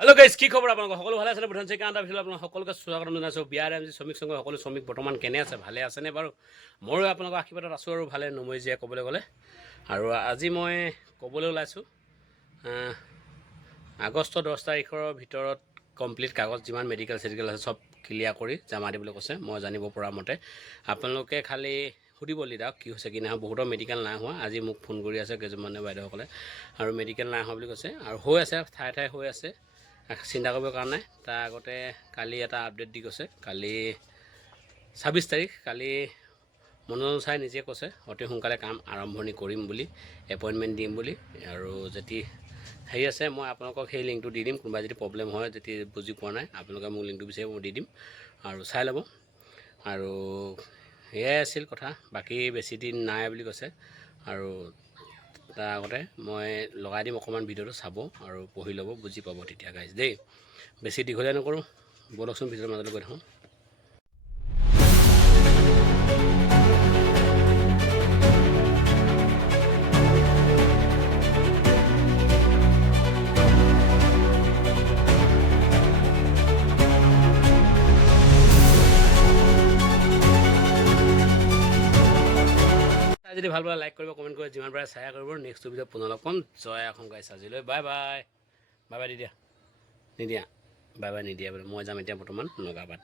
Hello' guys, কি খবৰ আপোনালোকৰ? সকলো ভালে আছেনে? প্ৰধান চেকা এটা ভিতৰত আপোনালোক সকলোকে স্বাগতম জনাইছোঁ। বিয়াৰ এম জি শ্ৰমিক সংঘৰ সকলো শ্ৰমিক বৰ্তমান কেনে আছে, ভালে আছেনে বাৰু? ময়ো আপোনালোকৰ আশীৰ্বাদত আছোঁ আৰু ভালে নমৰি জীয়াই ক'বলৈ গ'লে। আৰু আজি মই ক'বলৈ ওলাইছোঁ আগষ্ট 10 তাৰিখৰ ভিতৰত কমপ্লিট কাগজ যিমান মেডিকেল চেডিকেল আছে চব ক্লিয়াৰ কৰি জমা দিবলৈ কৈছে। মই জানিব পৰা মতে আপোনালোকে খালি সুধিব লিডাৰক কি হৈছে কি নাই হোৱা। বহুতৰ মেডিকেল নাই হোৱা, আজি মোক ফোন কৰি আছে কেইজনমানে বাইদেউসকলে, আৰু মেডিকেল নাই হোৱা বুলি কৈছে। আৰু হৈ আছে, ঠায়ে ঠায়ে হৈ আছে, চিন্তা কৰিবৰ কাৰণে নাই। তাৰ আগতে কালি এটা আপডেট দি গৈছে, কালি 26 তাৰিখ, কালি মনোৰঞ্জন চাই নিজে কৈছে অতি সোনকালে কাম আৰম্ভণি কৰিম বুলি, এপইণ্টমেণ্ট দিম বুলি। আৰু যদি হেৰি আছে মই আপোনালোকক সেই লিংকটো দি দিম। কোনোবা যদি প্ৰব্লেম হয়, যদি বুজি পোৱা নাই, আপোনালোকে মোক লিংকটো বিচাৰি মই দি দিম আৰু চাই ল'ব। আৰু সেয়াই আছিল কথা, বাকী বেছি দিন নাই বুলি কৈছে। আৰু তাৰ আগতে মই লগাই দিম অকণমান ভিডিঅ'টো চাব আৰু পঢ়ি ল'ব, বুজি পাব তেতিয়া গাইজ দেই। বেছি দীঘলীয়া নকৰোঁ, ব'লকচোন ভিডিঅ'ৰ মাজলৈ গৈ থাকোঁ। যদি ভাল পালে লাইক কৰিব, কমেণ্ট কৰিব, যিমান পাৰে শ্বেয়াৰ কৰিব। নেক্সট ভিডিঅ'ত পুনৰ লগ পাম। জয় অসম গাইছ, আজিলৈ bye bye. Bye by the দিয়া, নিদিয়া, বাই বাই নিদিয়া বোলে। মই যাম এতিয়া বৰ্তমান নগাপাত।